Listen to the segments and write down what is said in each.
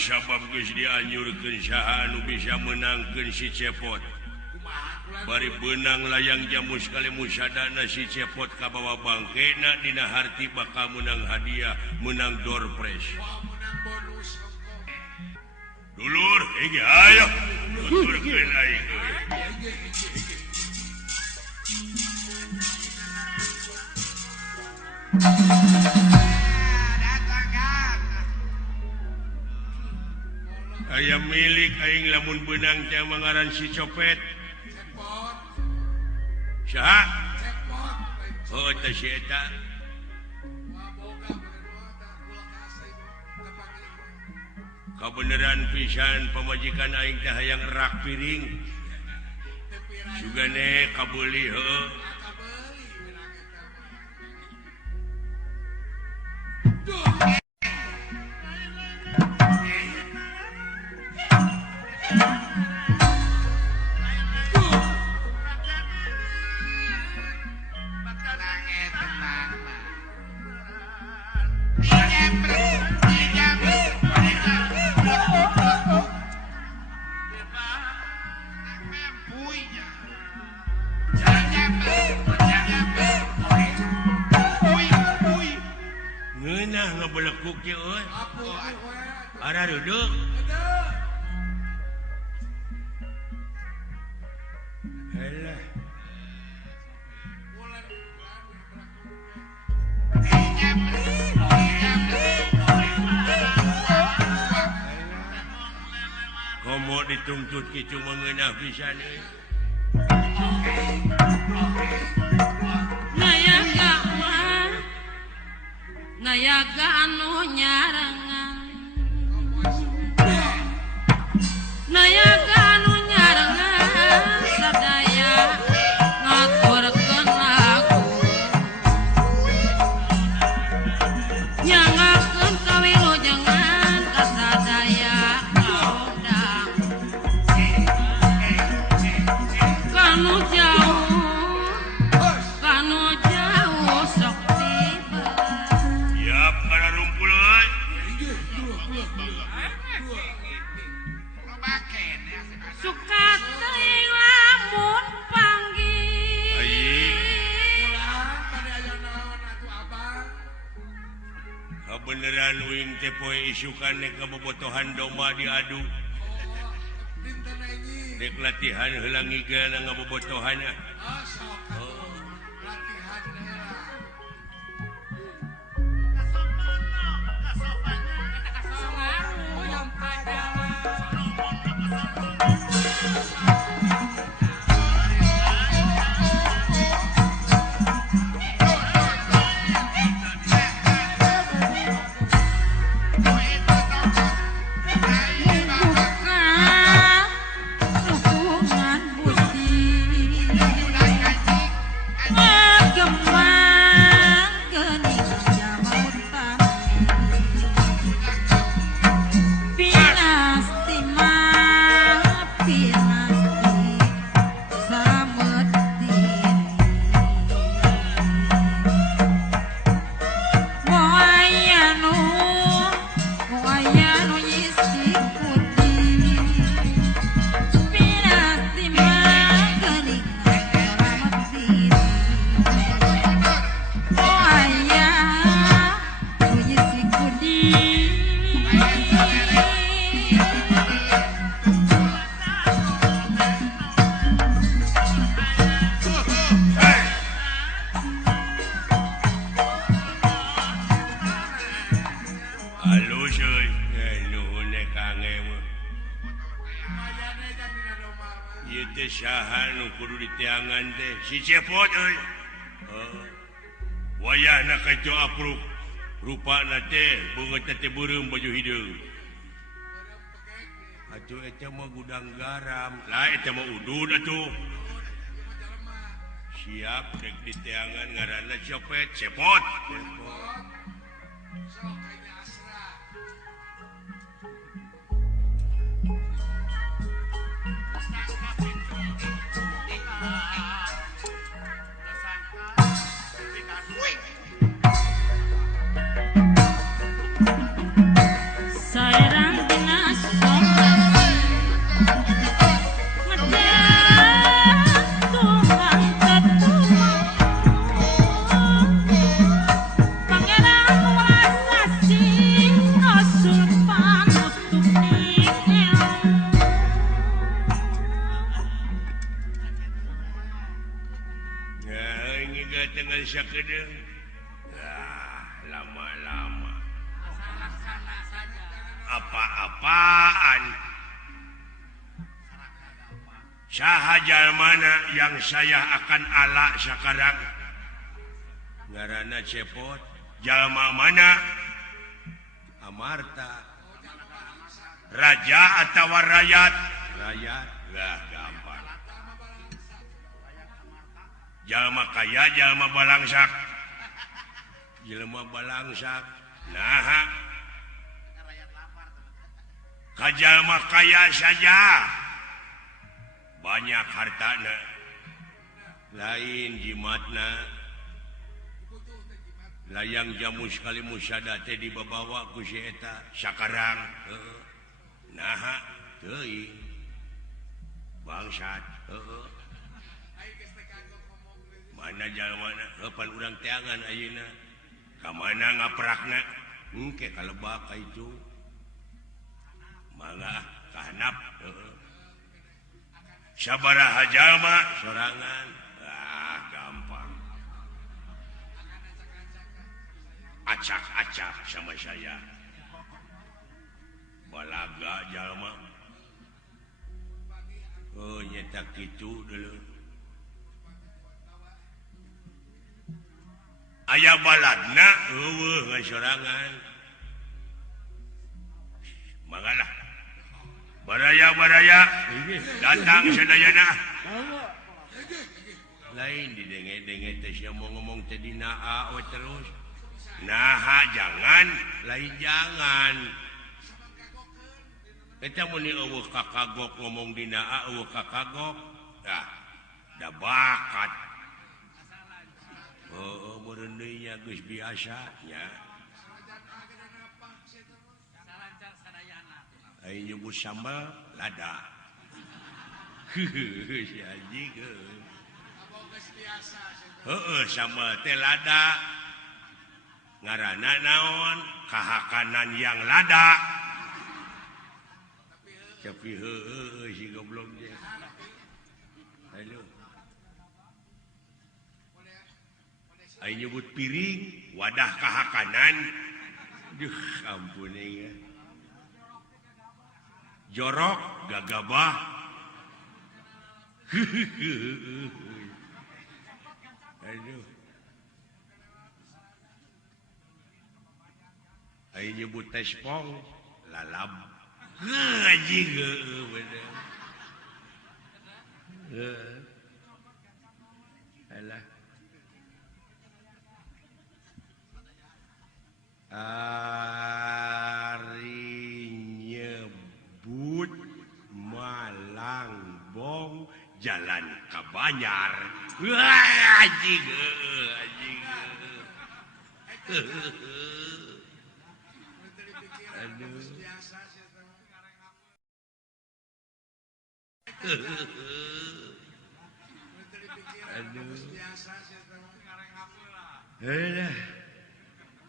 sabab geus dianjurkeun saha anu bisa menangkeun si Cepot. Bari benang layang jamu sekali musadana si Cepot kabawa bangkena dina harti bakal menang hadiah, menang door prize. Dulur, iki ayo. Tuturkeun aing. Aya milik aing lamun benang teh mangaran si Copet. Saha? Oh, teh si eta. Kabeneran pisan pamajikan aing teh hayang rak piring. Sugane kabeuli heuh. Ngeunah ngabelekuk kieu euy. Ara duduk. Halah. Komo dituntut kitu mengeunah pisan euy. Nayaga anu nyarangan Nayaga anu nyarangan sadaya ngaturkeun lagu nyangakeun kawilujengan ka sadaya kaodang kanu jauh sok tiba. Siap kana rumpul euy. Suka teuing lamun panggih. Ayi. Kabeneran uing teh poe isukan nek kabobotohan domba diadu. Dek latihan heula ngigana ngabobotohanna. Saha nu kudu ditiangan teh si Cepot euy. Wayahna kaco apruk. Rupana teh beungeut teh beureum baju hideung. Atuh eta mah gudang garam. Lah eta mah udud atuh. Siap dek ditiangan ngaranna Cepet, Cepot. Sairang dina sakedeung. Lama-lama. Apa-apaan? Saha jalmana yang saya akan ala sekarang? Ngaranna Cepot. Jalma mana? Amarta. Raja atau rakyat? Rakyat. Lah gampang. Jalma kaya, jalma balangsak. Jelema balangsak. Nah. Kajalma kaya saja. Banyak hartana. Lain jimatna. Layang jamu sekali musyada teh dibawa ku si eta sakarang. Nah, teuing. Bangsat. Mana jalmana? Kapan urang teangan ayeuna? Ka mana ngaprakna? Engke kalebak ka itu. Mangga kahanap. Sabaraha jalma sorangan. Gampang. Acak-acak sama saya. Balaga jalma. Oh nyetak gitu dulu. Aya baladna eueuh ngasorangan. Mangalah. Baraya datang sadayana. Lain didenge-denge teh sia mau ngomong teh dina we terus. Nah, jangan, lain jangan. Eta mun eueuh kakagok ngomong dina eueuh kakagok. Tah, da bakat. Oh, meureun deui nya geus biasa nya. Ai nyebut sambal lada. Si anjing. Heeh, sambal teh lada. Ngaranna naon? Kahakanan yang lada. Tapi heueuh si goblok dia. Halo. Ai nyebut piring, wadah kahakanan. Duh, ampun ya. Jorok, gagabah. Aduh. Ai nyebut tespong, lalab. Anjing bener. Alah. Ari nyebut Malangbong jalan ka Banyar. Anjing anjing. Aduh. Aduh.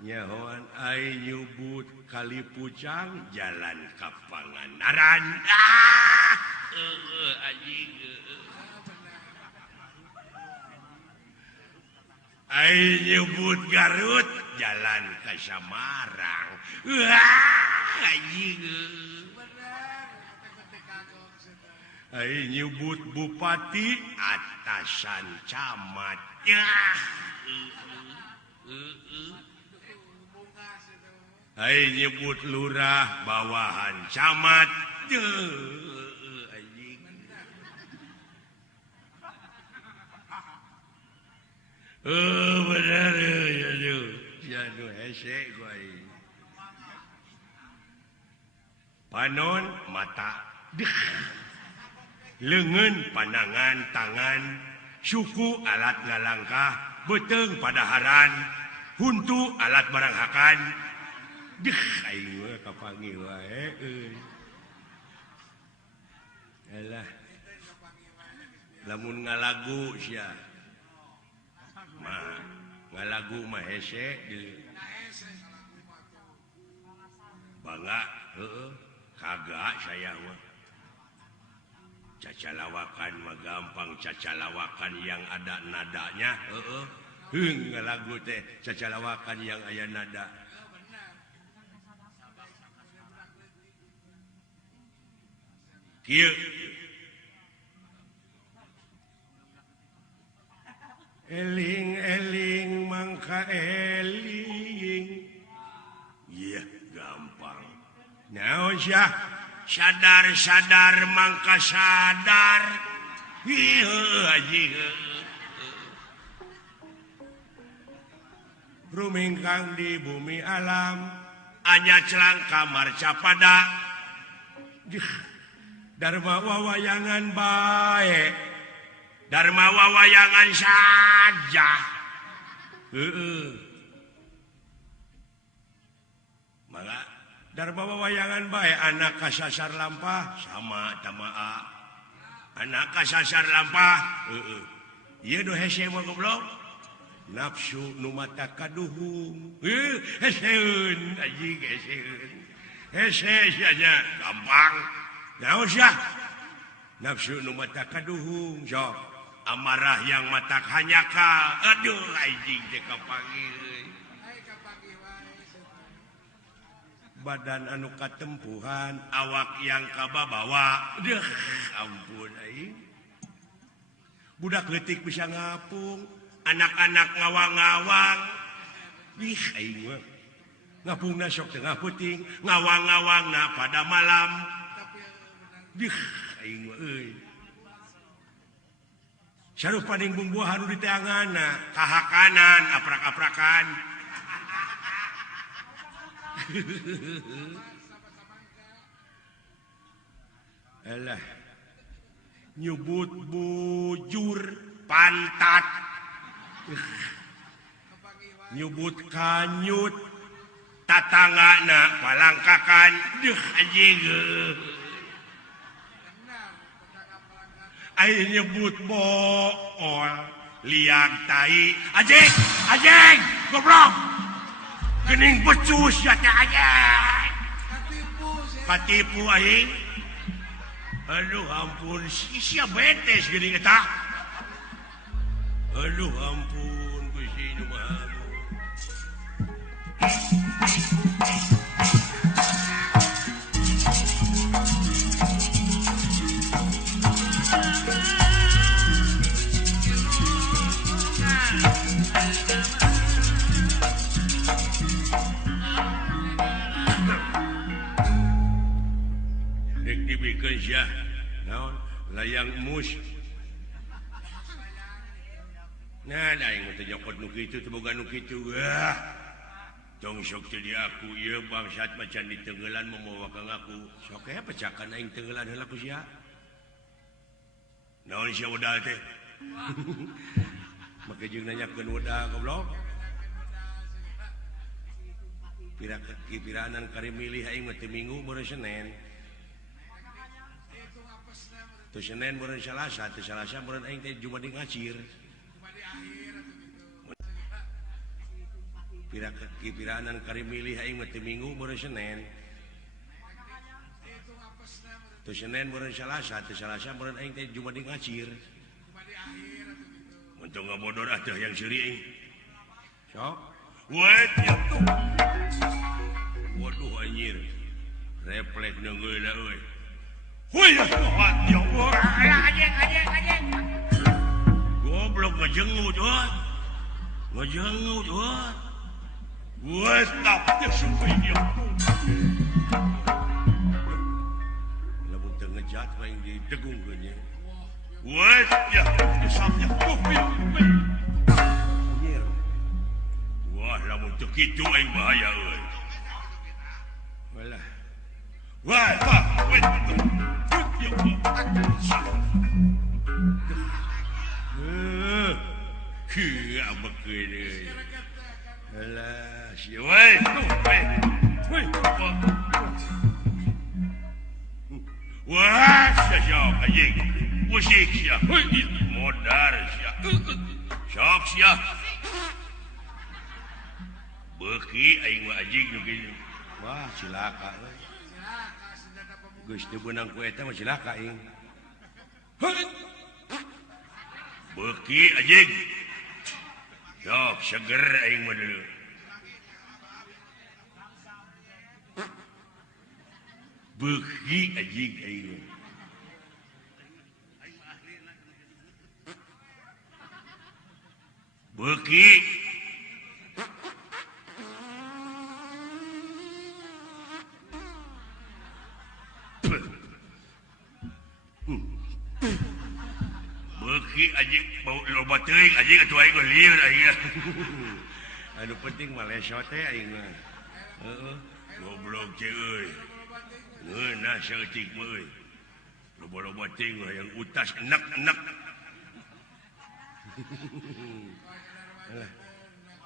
Nyahoan ai nyebut Kali Pucang jalan ka Pangandaran. Anjing. Ai nyebut Garut jalan ka Samarang. Anjing. Ai nyebut Bupati atasan camat. Ai nyebut lurah bawahan camat. Anjing. Benar ya tuh. Janu hese gua. Panon mata. Leungeun pandangan tangan. Suku alat ngalangkah. Beteung padaharan. Huntu alat baranghakan. Aing mah kapanggih wae euy. Alah. Lamun ngalagu sia. Mah ngalagu mah hese deui. Bangga heueuh, kagak saya mah. Cacalawakan mah gampang, cacalawakan yang ada nadanya heueuh. lagu teh cacalawakan yang aya nada. Kieu eling-eling mangka eling. Iya, gampang. Naon sia? Sadar-sadar mangka sadar. Ieu anjing. Rumingkang di bumi alam anya celang kamar capada. Dharma wawayangan bae. Dharma wawayangan saja. Maka Dharma wawayangan bae anak kasasar lampah sama tamaa. Anak kasasar lampah. Ieu do hese mah goblok. Nafsu nu mata kaduhung. Heseun anjing heseun. Hese saja gampang. Naon sia? Nafsu nu mata kaduhung sok. Amarah yang mata hanyaka. Aduh anjing teh kapanggih. Badan anu katempuhan, awak yang kababawa. Deuh, ampun aing. Budak leutik bisa ngapung, anak-anak ngawang-ngawang. Ih, aing mah. Ngapungna sok tengah puting, ngawang-ngawangna pada malam. Dih, aing mah euy. Sarupaning bumbuhan di teanganna, kahakanan, aprak-aprakan. Alah. Nyubut bujur pantat. Nyubut kanyut tatangana palangkakan. Duh anjing. Ai nyebut bool liang tai. Anjing, goblok. Gening becus ya teh anjing. Katipu aing. Aduh ampun, sia betes geuning eta. Aduh ampun, Gusti Nu Maha. Dek dibikeun sia. Naon? Layang mus. Nah, aing mah teh nyokot nu kitu teh boga nu kitu. Tong sok teh di aku ieu bangsat macan di tenggelan membawa ka ngaku. Sok aya pecakan aing tenggelan heula ku sia. Naon sia wedal teh? Make jeung nanyakeun wedal goblok. Piranan kari milih aing mah teh Minggu meureun Senin. Tu Senin meureun Salasa, tu Salasa meureun aing teh Jumat di ngacir. Piranan kari milih aing mah teh Minggu meureun Senin. Tu Senin meureun Salasa, tu Salasa meureun aing teh Jumat di ngacir. Untuk ngabodor atuh yang seuri aing. Sok. Wet atuh. Waduh anjir. Refleks neungeuna euy. Wih, ya Allah. Anjing. Goblok ngajengut, ngajengut, wes tapi sumpah dia. Lamun teu ngejat main di degungkeun nya. Wes ya, samnya kopi. Wah, lamun teu kitu aing bahaya euy. Walah. Wah, wes. Abekeun euy. Alah, sia we. Wah, sia anjing. Musik sia. Modar sia. Sok sia. Beuki aing mah anjing nu kitu. Wah, cilaka we. Geus teu beunang ku eta mah cilaka aing. Beuki anjing. Sok seger aing mah dulu. Beuki anjing aing. Beuki. Beuki anjing bau loba teuing anjing atuh aing geus lieur aing. Anu penting mah lesot teh aing mah. Heeh. Goblok ce euy. Ngeunah saeutik mah euy. Loba-loba teuing yang utas enek-enek.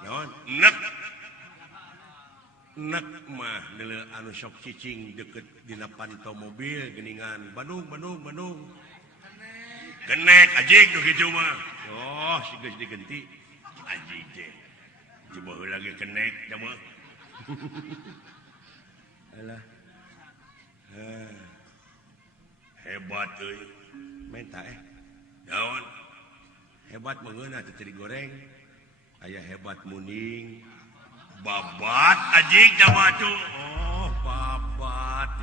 Naon? Enek. Enek mah neuleuh anu sok cicing deket dina pantau mobil geuningan Bandung. Kenek anjing nu kitu mah. Oh, si geus digenti. Anjing teh. Coba heula ge kenek da mah. Alah. Hebat euy. Menta Naon? Hebat mengeunah teh teri goreng. Aya hebat muning. Babat anjing da mah tuh. Oh, babat.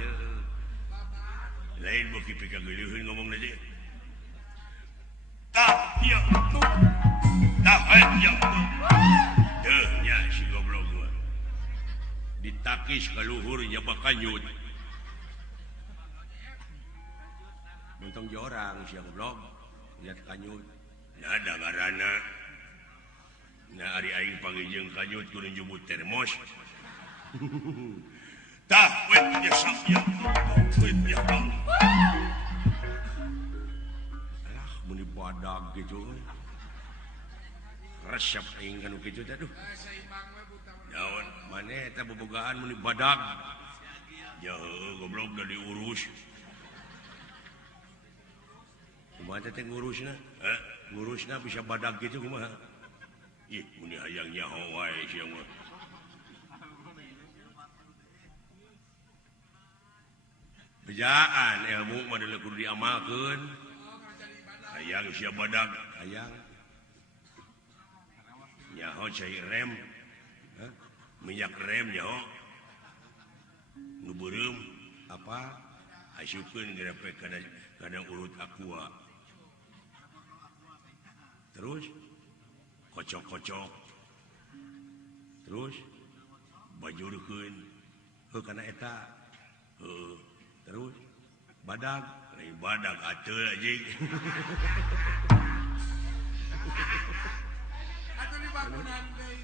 Lain beuki pika geuleuheun ngomongna je. Ya. Deuh nya si goblok gua. Ditakis ka luhur nya bakanyut. Mentong jorang si goblok. Lihat kanyut. Nah da garana. Nah ari aing panggieung kanyut kudu njubut termos. Tah wet nya sapnya. Wet nya. Muni badag gitu resep aing anu kitu teh aduh naon maneh eta bobogaan muni badag ya goblok da diurus kumaha teh ngurusna ngurusna bisa badag gitu kumaha ih muni hayang nyaho wae sia mah bejaan ilmu mah kudu diamalkeun hayang sia badag hayang nyaho cai rem minyak rem nyaho nu beureum apa asupkeun grepe kana urut aqua terus kocok-kocok terus bajurkeun heuh kana eta terus badag lain badag ateul anjing atuh di bangunan deui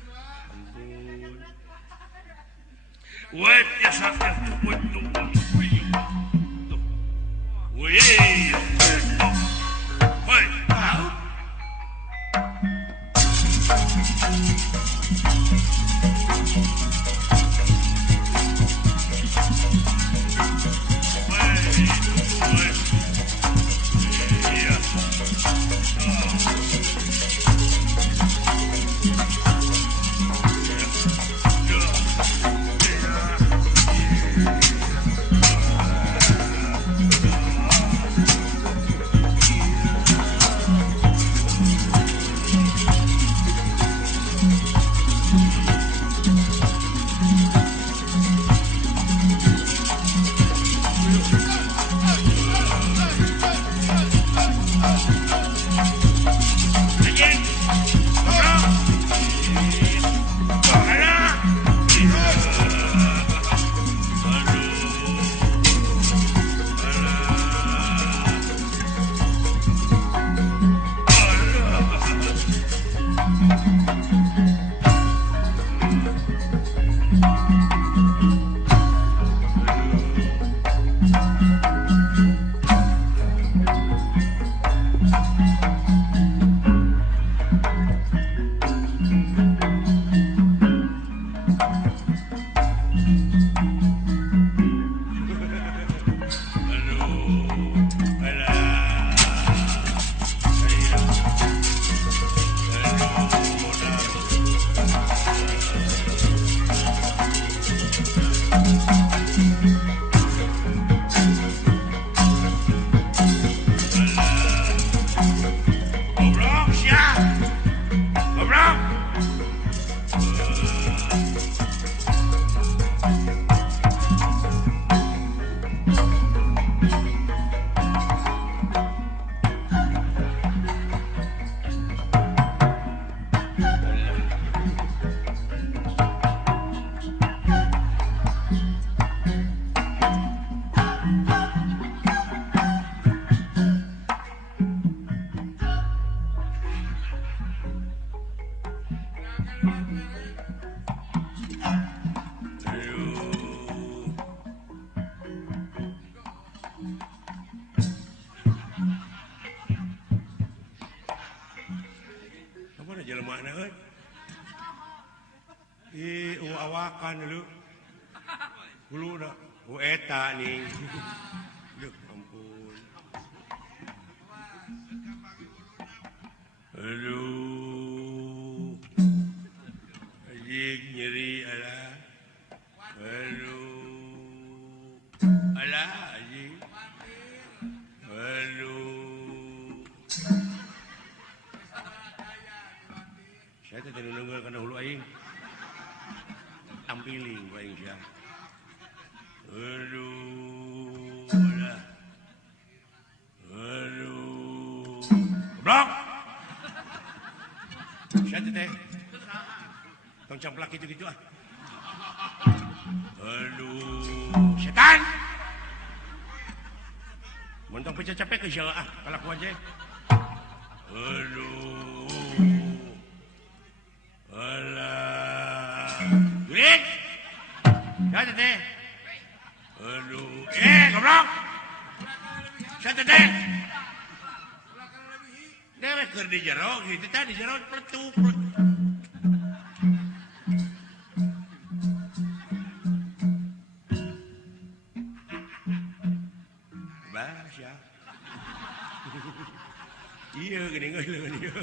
ampun wet ya sakit tuh woi woi Apa ada jelema-na euy? Awakan dulu. Hulu dah. Eta nih. Duh, ampun. Aduh. Ajik nyeri alah. Aduh. Alah ajik. Aduh. Saya teh nunggu kana hulu aing. Tampiling ku aing sia. Aduh. Alah. Aduh. Goblok. Saya teh. Tong camplak gitu-gitu ah. Aduh. Setan. Montong pecah capek ke siapa ah. Kalaku aja. Aduh. Alah. Duit. Saya teh. Aduh. Goblok. Saya teh. Dewe keur di jero gitu tadi jero peletuk. Basya. Iya gini ngeuleun ieu.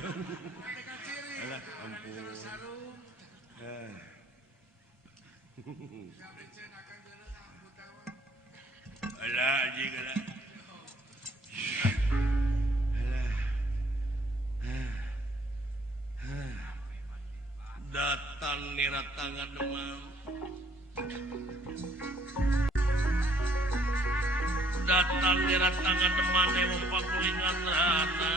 Alah ampun. Alah anjing alah. Datang niratangan demam. Datang niratangan demam yang pakulingan rana.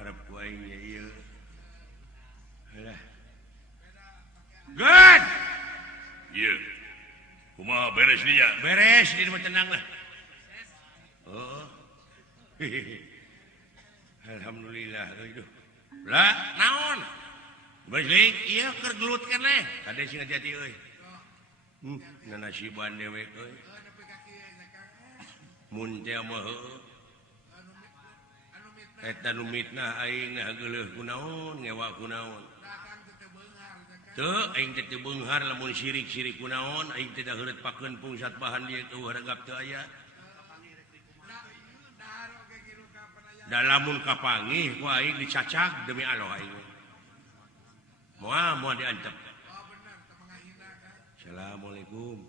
Arab kuainya iya. Alah. Good. Iya. Kumaha beres dia? Beres, di rumah tenang lah. Oh. Alhamdulillah. Lah, naon? Bersling, iya keur gelut keneh. Kade sing hati-hati euy. Nasiban dewek euy. Mun teh mah heueuh. Eta nu mitnah aing nah geuleuh kunaon ngewa kunaon teu aing teh teu beunghar lamun sirik-sirik kunaon aing teh da heureut pakeun pungsat bahan dia teu haragap teu aya da lamun kapangih ku aing dicacak demi Allah aing moal diantep. Assalamualaikum.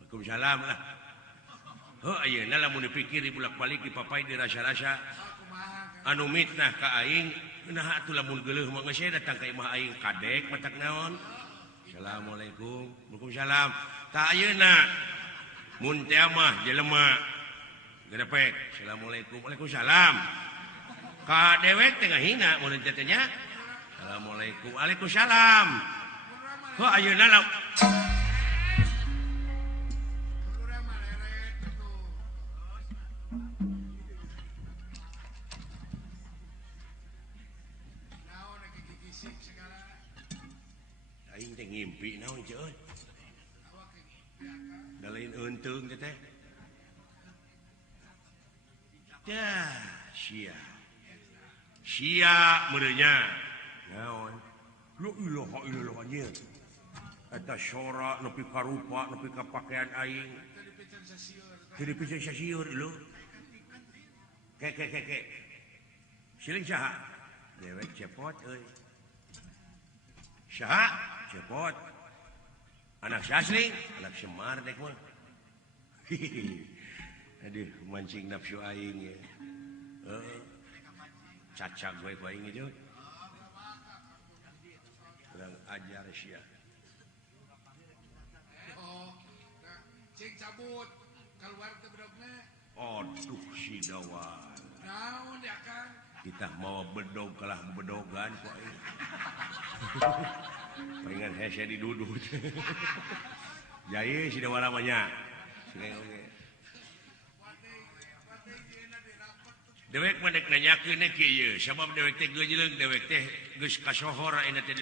Waalaikumsalam lah. Oh ayeuna lamun dipikir dibulak-balik dipapai dirasa-rasa anu mitnah ka aing nah atuh lamun geuleuh mah geus datang ka imah aing kadek matak naon. Assalamualaikum. Waalaikumsalam. Ta ayeuna mun teh mah jelema gedepek. Assalamualaikum. Waalaikumsalam. Ka dewek teh ngahina mun teh nya. Assalamualaikum. Waalaikumsalam. Oh ayeuna aing teh ngimpi naon ce euy. Da lain eunteung teh teh. Dah, sia. Sia meureunya. Naon? La ilaha illallah nya. Eta sora nepi ka rupa, nepi ka pakaian aing. Teu dipikeun sasieur lho. Ke. Siling saha? Dewek cepot euy. Saha? Cepot. Anak Syasling, anak Semar dek mah. Aduh, mancing nafsu aing ya. Cacak gue ku aing itu. Kurang ajar sia. Oh, cing cabut keluar teh bedogna. Aduh si dawan. Naon ya Kang? Kita mau bedog kalah bedogan ku aing. Palingan hese didudut. Jai sida waramanya. Dewek mandek nanyakeun kieu ye, sabab dewek teh geujleung dewek teh geus kasohor ayeuna teh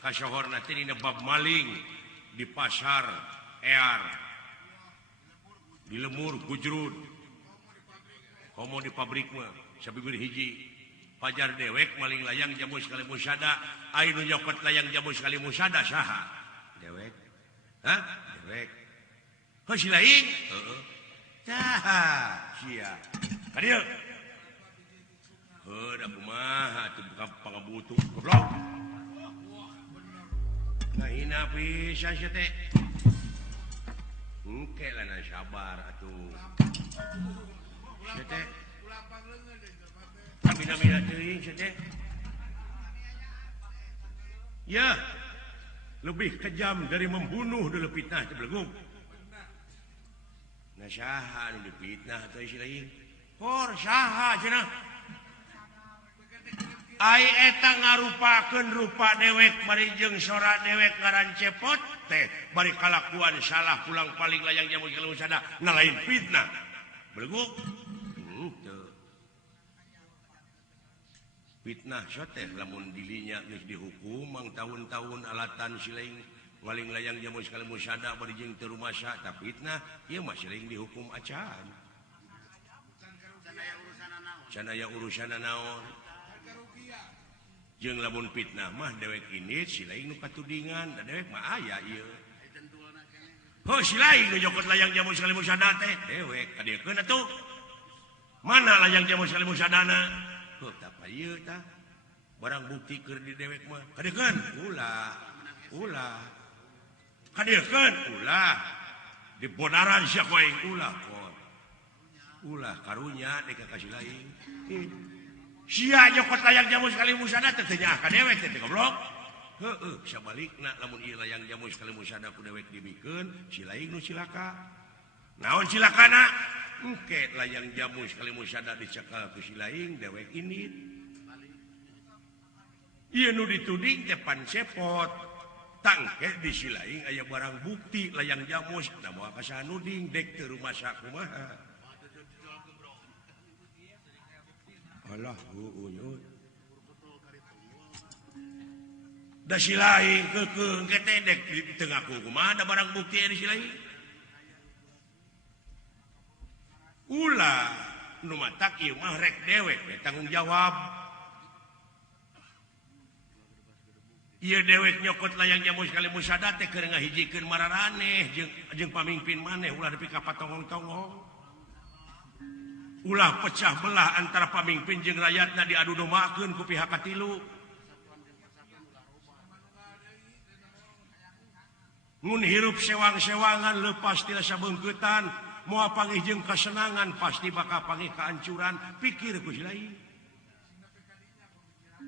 kasohorna teh dina bab maling di pasar ear. Di lemur gujrud. Komo di pabrik mah sabibir hiji. Pajar dewek maling layang jamu sekali musada, aya nu nyokot layang jamu sekali musada saha? Dewek. Hah? Dewek. Heuh si lain? Heeh. Tah, sia. Ka dieu. Da kumaha teu buka pangabutuh goblok. Ngahina pisan sia teh. Engke lah na sabar atuh. Sia teh. Mina-mina teuing sia teh. Ya. Lebih kejam dari membunuh dulu fitnah teh belegug. Nah saha nu difitnah teh si lain? Hor saha cenah? Ai eta ngarupakeun rupa dewek bari jeung sora dewek ngaran cepot teh bari kalakuan salah pulang paling layang jamu kalau sada na lain fitnah. Belegug. Teu. Fitnah teh lamun dilinya geus dihukum mang tahun-tahun alatan silaing maling layang jamu sekali musada bari jeung teu rumasa ta fitnah ieu mah silaing dihukum acan. Sanaya urusanna naon? Jeung lamun fitnah mah dewek ini silaing nu katudingan da dewek mah aya ieu. Heuh silaing nu nyokot layang jamu sekali musada teh dewek kadiekeun atuh. Mana layang jamu sekali musadana? Heuh tah ieu tah. Barang bukti keur di dewek mah. Kadiekeun ulah. Kadiekeun ulah. Di bonaran sia koeng ulah kon. Ulah karunya dek kasih lain. Sia nyokot layang jamu sekali musada teh nya ka dewek teh goblok. Heueuh sabalikna lamun ieu layang jamu sekali musada ku dewek dibikeun si lain nu cilaka. Naon cilakana? Engke layang jamu sekali musada dicekal ku si lain dewek ini. Ieu nu dituding teh pan cepot. Tangke di si lain aya barang bukti layang jamu da moal ka sanuding dek teu rumasa kumaha. Allah uyut. Da si lain kekeung kete dek di tengah kumaha da barang bukti di si lain. Ulah nu matak ieu mah rek dewek we tanggung jawab. Ieu dewek nyokot layang jamu sekali musada teh keur ngahijikeun mararaneh jeung pamimpin maneh ulah nepi ka patongong-tongong. Ulah pecah belah antara pamimpin jeung rakyatna diadu domaakeun ku pihak katilu. Mun hirup sewang-sewangan leupas tina sabeungkeutan, moal panggih jeung kasenangan pasti bakal panggih kahancuran, pikir ku si lain.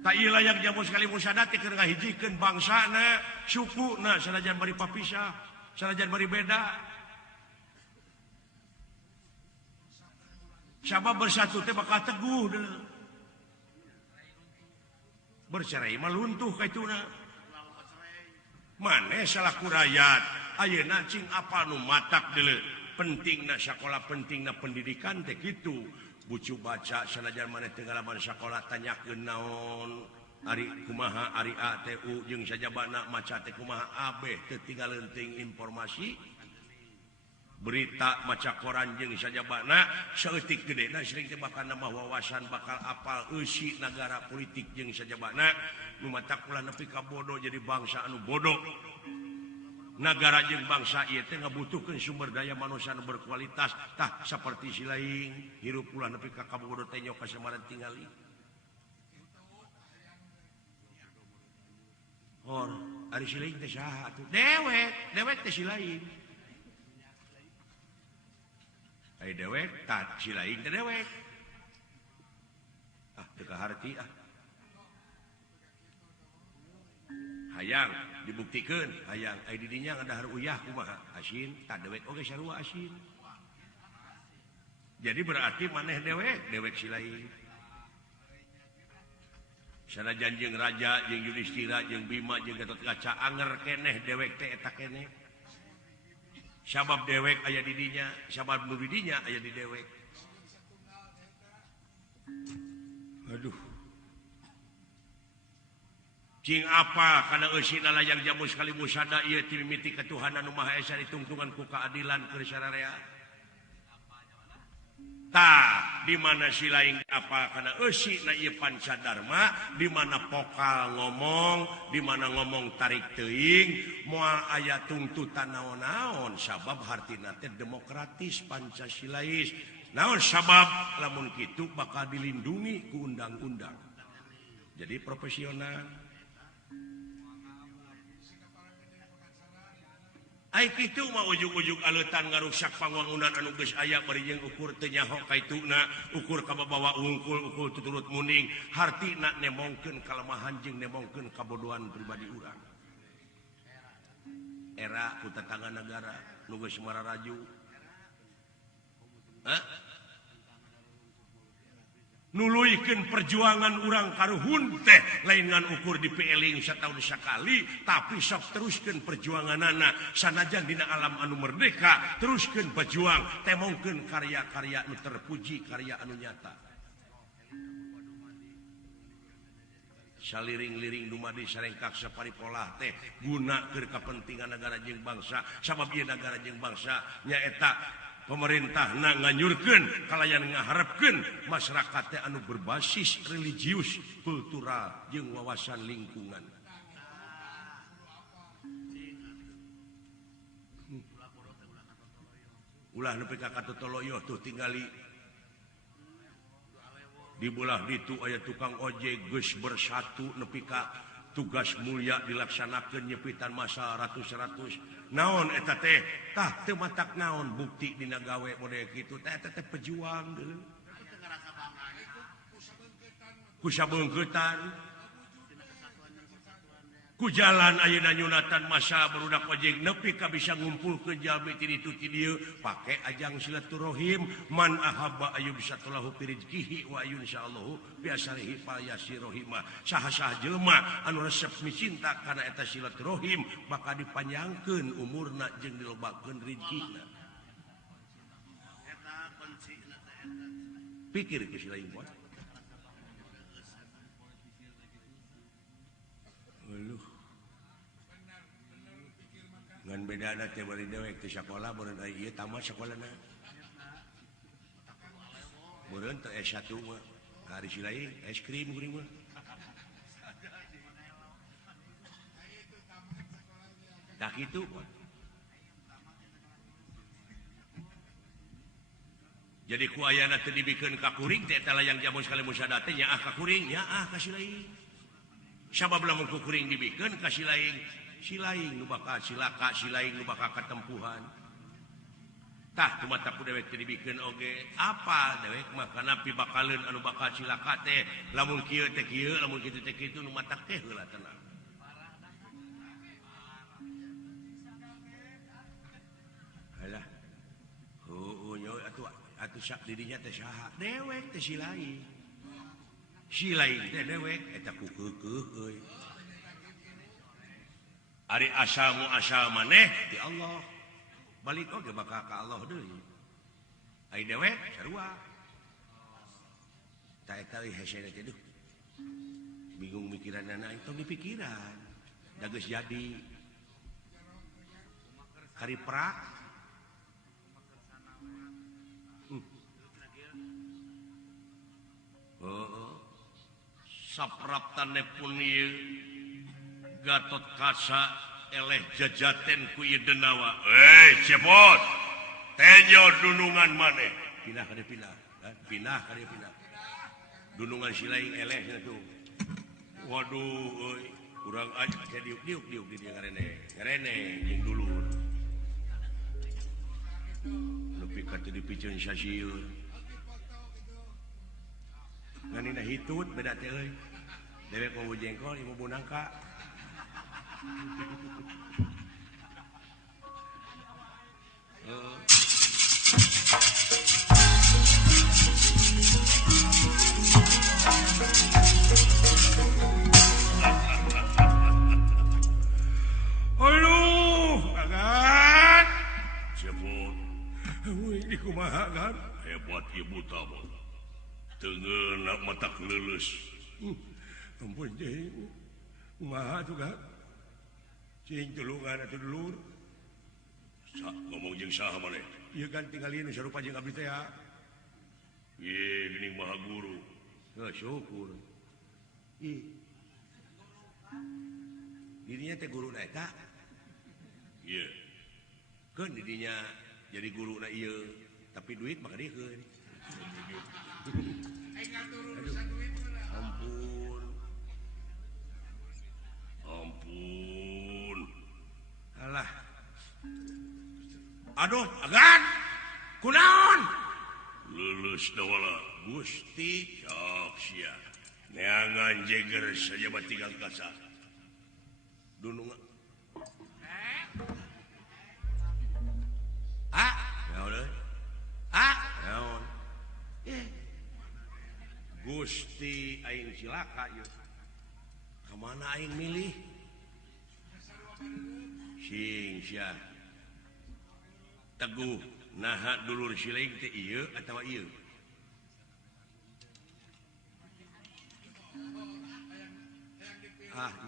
Ta ieu layang jamu sekali musada teh keur ngahijikeun bangsana, sukuna sanajan bari papisah, sanajan bari beda. Sabab bersatu teh bakal teguh deuleu. Bercerai mah luntuh kaituna. Maneh salaku rakyat ayeuna cing apa nu matak deuleu. Pentingna sakola, pentingna pendidikan teh kitu. Bucu baca sanajan maneh teu ngalaman sakola tanyakeun naon. Ari kumaha ari A teh U jeung sajabana maca teh kumaha abeh teu tinggal leuting informasi. Berita maca koran jeung sajabana saeutik gedena sering teh bakal nambah wawasan bakal apal eusi nagara politik jeung sajabana nu matak ulah nepi ka bodoh jadi bangsa anu bodoh. Nagara jeung bangsa ieu teh ngabutuhkeun sumber daya manusia anu berkualitas tah saperti si lain hirup ulah nepi ka kabodoh teh nyok kasamaran tingali. Hor ari si lain teh saha atuh? Dewek teh si lain. Ai dewek tat si lain teh dewek. Teu kaharti hayang dibuktikeun hayang ai di dinya ngadahar uyah kumaha asin tak dewek oge sarua asin. Jadi berarti maneh dewek si lain. Janjing Raja jeung Yudhistira jeung Bima jeung Gatotkaca anger keneh dewek teh eta keneh. Sabab dewek aya di dinya, sabab nu di dinya aya di dewek. Aduh. Cing apa kana eusina layang jamu sekali musada ieu ti mimiti katuhanan Nu Maha Esa ditungtungan ku keadilan keur sararea. Di mana si lain apa karena na ieu pancadharma di mana pokal ngomong di mana ngomong tarik teuing moal aya tuntutan naon-naon sabab hartina teh demokratis Pancasilais naon sabab lamun kitu bakal dilindungi ku undang-undang jadi profesional. Ai kitu mah ujug-ujug aleutan ngarusak pangwangunan anu geus aya bari jeung ukur teu nyaho kaituna ukur kababawa ungkul ukur tuturut muning hartina nemongkeun kalemahan jeung nemongkeun kabodohan pribadi urang era ku tetangga negara nu geus mararaju nuluykeun perjuangan urang karuhun teh lain ngan ukur di PLing sataun sakali tapi sok teruskeun perjuanganana sanajan dina alam anu merdeka teruskeun berjuang temongkeun karya-karya anu terpuji karya anu nyata saliring-liring dumadi sarengkak saparipolah teh guna keur kapentingan negara jeung bangsa sabab ieu negara jeung bangsa nyaeta pemerintah nganyurkeun kalayan ngaharepkeun masyarakat teh anu berbasis religius, kultural jeung wawasan lingkungan. Ulah nepi ka Katotoloyo tuh tingali di belah ditu aya tukang ojek geus bersatu nepi ka tugas mulia dilaksanakeun nyepitan masa ratus-ratus naon eta teh tah teu matak naon bukti dina gawe model kitu teh eta teh pejuang deui ku sabeungkeutan ku jalan ayeuna nyunatan masa barudak ojek nepi ka bisa ngumpulkeun jalmi ti ditu ti dieu pake ajang silaturahim man ahabba ayyub satulahu fi rizqihi wa insyaallah biasarihi falyasirahima saha-saha jelema anu resep micinta kana eta silaturahim bakal dipanjangkeun umurna jeung dilobakeun rezekina eta kuncina teh eta pikir ke si lain poe ngan bedana teh bari dewek teh sakola beureun ieu tamat sakolana beureun teh S1 mah hari si lain es krim kuring mah tak kitu jadi ku ayana teh dibikeun ka kuring teh eta layang jamun sekali musada teh nyaah ka kuring nyaah ka si lain sabab lamun ku kuring dibikeun ka si lain nu bakal silaka si lain nu bakal katempuhan tah tumata ku dewek teh dibikeun oge apa dewek mah kana pibakaleun anu bakal silaka teh lamun kieu teh kieu lamun kitu teh kitu nu matak teh heula tenang alah nyo atuh sak didinya teh saha dewek teh si lain teh dewek eta ku keukeuh euy ari asalmu asal maneh di Allah balik oge bakal ka Allah deui ai dewek sarua ta eta hesena teh duh bingung mikiranna itu dipikiran da geus jadi kari prak sapraptane pun ieu Gatotkaca eleh jajaten ku ieu denawa cepot tenyo dunungan maneh pindah ka dieu pindah ka dieu pindah dunungan si lain eleh tuh waduh euy urang aja diuk-diuk di dieu ngarene jeung dulur nepi ka teu dipikeun sasieun nganina hitut beda teh euy dewek mau jengkol ieu mau nangka kumaha kan hebat ibu tamu tengenak mata lulus ampun cing kumaha juga cing tulungan atau dulur ngomong jeung saha maneh ieu kan tinggal ieu sarupa jeung abdi teh ye geuning maha guru syukur dirinya teh guru na eta iya kan dirinya jadi guru na ieu tapi duit maka dikeun ampun alah aduh agan kunaon lulus dawala Gusti sok sia neangan jeger saja batingal kasar dunung naon Gusti aing cilaka yeuh kamana aing milih sing sia teguh naha dulur sileing teh ieu atawa ieu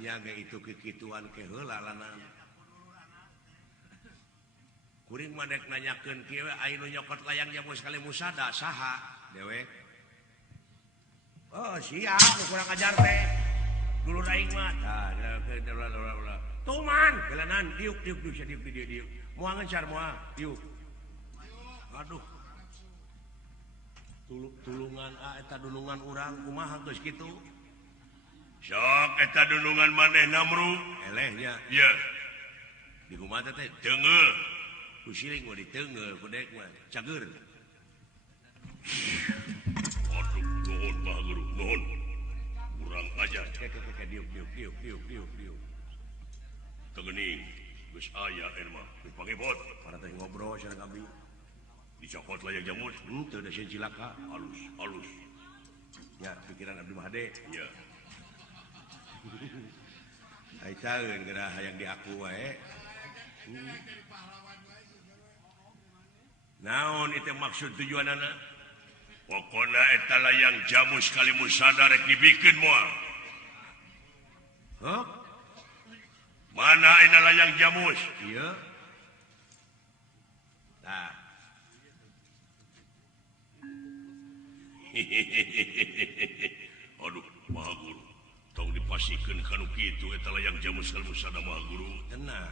nyaga itu kekituan ke heula lanang kuring madek nanyakeun kieu aya nu nyokot layang jamu sekali musada saha dewek oh sia nu kurang ajar teh dulur aing mah tuman kelanan diuk moal ngencar moal diuk aduh tulungan eta dunungan urang kumaha geus kitu sok eta dunungan maneh namru elehnya iya di kumaha teh teungel ku siling mah diteungel ku dek mah cager aduh nuhun Pak Guru nuhun urang ajar diuk teu geuning geus aya eta mah dipangipot para teh ngobrol sareng abdi dicokot layang jamus teu da sieun cilaka halus ya pikiran abdi mah hade ya ai caeun geura hayang diaku wae naon itu maksud tujuanana pokona eta layang jamus kali musada rek dibikeun moal hah mana ina layang jamus ieu tah aduh Maha Guru tong dipasikeun kanu kitu eta layang jamus kali musada Maha Guru tenang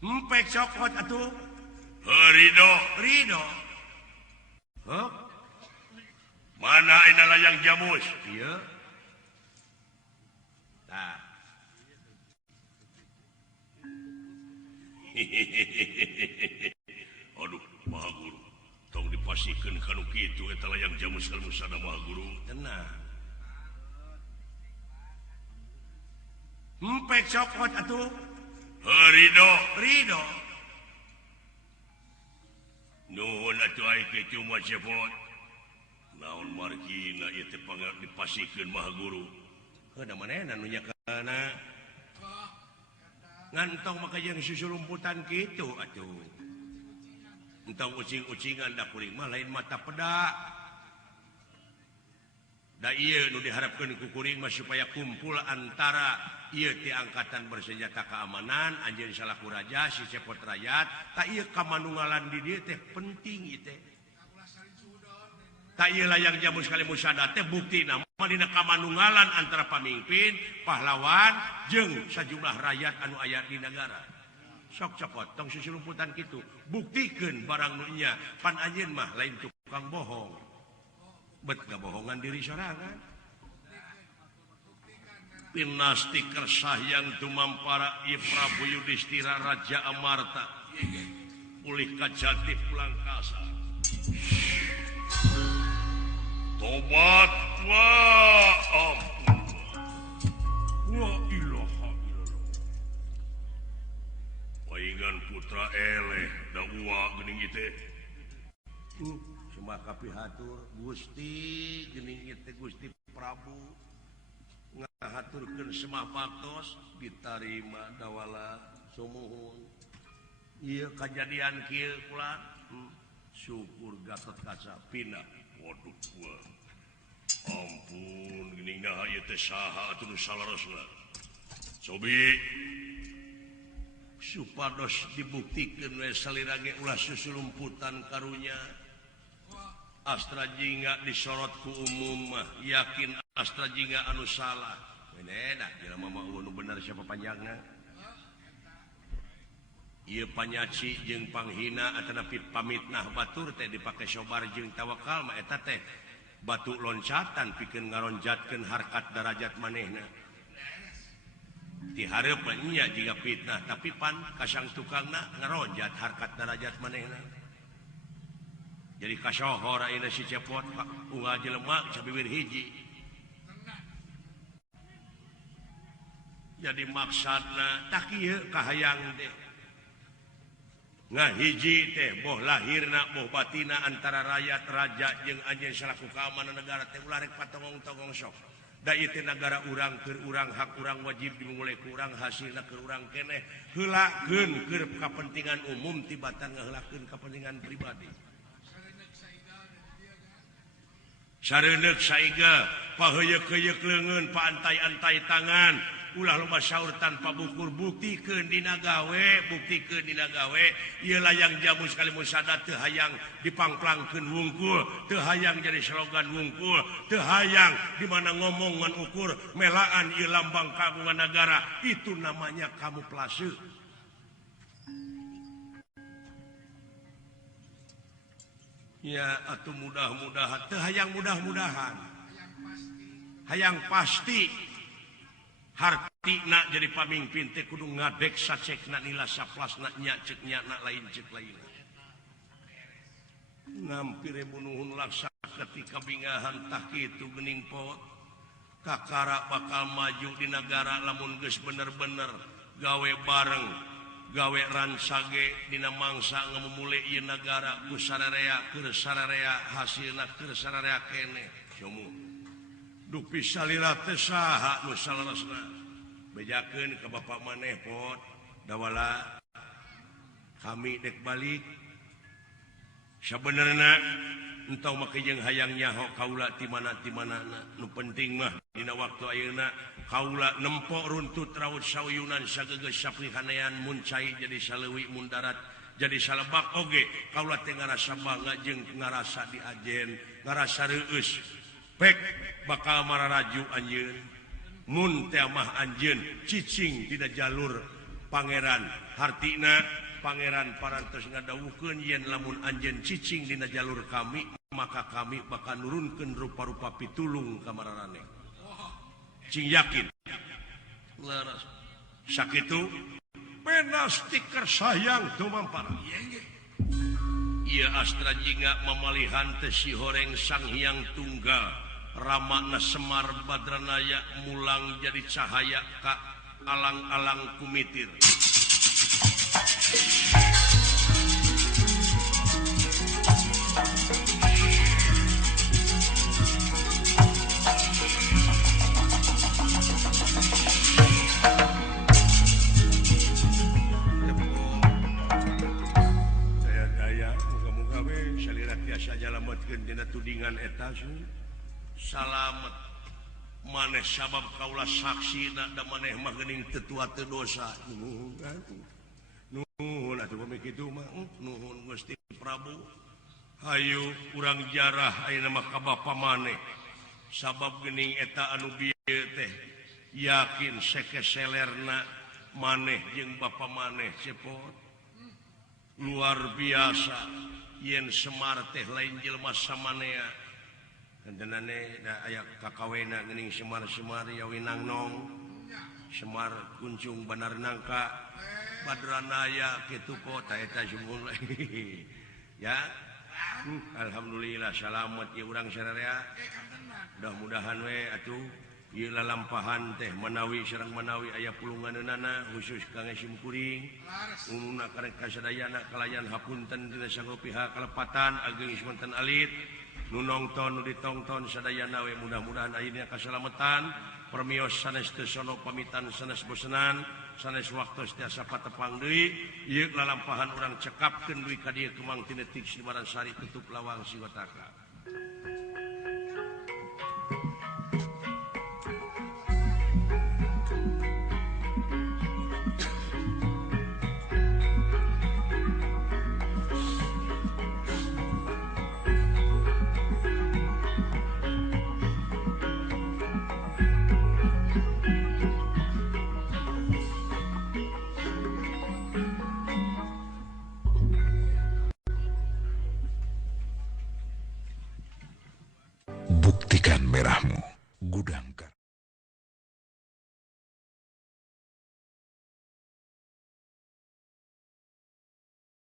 empek cokot atuh Rido hah mana ina layang jamus ieu tah aduh Maha Guru tong dipasikeun kanu kitu eta layang jamus kali musada Maha Guru tenang empek cokot atuh Rido nuhun atuh ai kitu mah cepot naon margina ieu teh dipasikeun Maha Guru heuh da manehna nu nyakana ngantong maka jeung susulumputan kitu atuh entong ucing-ucingan da kuring mah lain mata peda da ieu nu diharapkeun ku kuring mah supaya kumpul antara ieu ti angkatan bersenjata keamanan anjeun salaku raja si cepot rakyat ta ieu kamanunggalan di dieu teh penting ieu teh ta ieu layang jamus kali musada teh buktina mah dina kamanunggalan antara pamimpin pahlawan jeung sajumlah rakyat anu aya di negara sok cepot tong susulumputan kitu buktikeun barang nu nya pan anjeun mah lain tukang bohong bet ngabohongan diri sorangan pinasti kersah yang tumampara ieu Prabu Yudhistira Raja Amarta pulih ka jati pulang kasa tobat wa ampun wa ilaha illallah waingan putra eleh da uwa geuning ieu teh maka pihatur Gusti geuning ieu teh Gusti Prabu ngahaturkeun semah paktos ditarima dawala sumuhun Iya kejadian kieu kula syukur Gatot Kaca pindah. Waduh gua. Ampun geuning nah ieu teh saha atuh nu salarosna. Sobi supados dibuktikeun we salira ge ulah susulumputan karunya. Astra jingga disorot ku umum mah yakin astra jingga anu salah. Bener jelema mah nu bener siapa panjangna. Ieu panyaci jeung panghina atanapi pamitnah batur teh dipake sobar jeung tawakal mah eta teh batu loncatan pikeun ngaronjatkeun harkat darajat manehna. Ti hareup nya jiga fitnah tapi pan kasang tukangna ngaronjat harkat darajat manehna. Jadi kasohor ayeuna si cepot unggal jelema sabibir hiji. Jadi maksudna tak ieu kahayang teh ngahiji teh boh lahirna boh batina antara rakyat raja jeung anjeun salaku keamanan negara teh ulah rek patongong-tongong sok. Da ieu teh nagara urang keur urang hak urang wajib dimulai ku urang hasilna keur urang keneh heulakeun keur kapentingan umum tibatan ngaheulakeun kapentingan pribadi. Sareundeuk saiga paheuyeuh-heuyeuk leungeun paantai-antai tangan ulah loba saur tanpa bukur buktikeun dina gawe ieu layang jamu sekali musada teu hayang dipangplangkeun wungkul teu hayang jadi slogan wungkul teu hayang di mana ngomong ngan ukur melaan ieu lambang kagungan negara itu namanya kamuflase. Ya atuh mudah-mudahan teu hayang mudah-mudahan hayang pasti hartina jadi pamimpin teh kudu ngadek sacekna nila saplasna nya ceuk nya lain ceuk lain. Ngampire bunuhun laksa ketika bingahan tah kitu geuning pot kakara bakal maju di negara lamun geus bener-bener gawe bareng gawe ransage dina mangsa ngamumule ieu negara ku sararea keur sararea hasilna keur sararea keneh. Somo dupi salira teh saha nu salarosna bejakeun ka bapak maneh pot dawala kami dek balik sabenerna entau make jeung hayang nyaho kaula ti manana nu penting mah dina waktu ayeuna kaula nempok runtut raut sauyunan sagegeus saprihanean mun cai jadi saleuwi mun darat jadi salebak oge kaula teh ngarasa bangga jeung ngarasa diajen ngarasa reueus pek bakal mararaju anjeun mun teh mah anjeun cicing dina jalur pangeran hartina pangeran parantos ngadawuhkeun yen lamun anjeun cicing dina jalur kami maka kami bakal nurunkeun rupa-rupa pitulung ka mararane cing yakin laras sakitu pena stiker sayang tuh mampar ieu astra jingga mamalihan teh si horeng sang hyang tunggal Ramana Semar Badranaya mulang jadi cahaya ka alang-alang kumitir. Daya muga-muga we salira tiasa nyalametkeun dina tudingan eta salamet maneh sabab kaula saksina da maneh mah geuning teu tua teu dosa nuhun atuh pami kitu mah nuhun Gusti Prabu hayu urang jarah ayeuna mah ka bapa maneh sabab geuning eta anu bieu teh yakin sekeselerna maneh jeung bapa maneh cepot luar biasa yen Semar teh lain jelema samanea kentenane da aya kakawena geuning Semar-Semar Yawinang Nong Semar Kuncung Bandar Nangka Badranaya kitu kota eta sumul ya alhamdulillah salamet ieu urang sararea mudah-mudahan we atuh ieu lalampahan teh menawi sareng menawi aya pulunganeunana khusus kangge simkuring umumna karek kasadayana kalayan hapunten dina sago pihak kalepatan ageng wonten alit nu nongton nu ditongton sadayana we mudah-mudahan ayeuna kasalamatan permios sanes teu sono pamitan sanes bosenan sanes waktu tiasa patepang deui ieu lalampahan urang cekapkeun duwi ka dieu kemang tinetik Simaran Sari tutup lawang Siwataka. Buktikan merahmu, Gudang Garuda.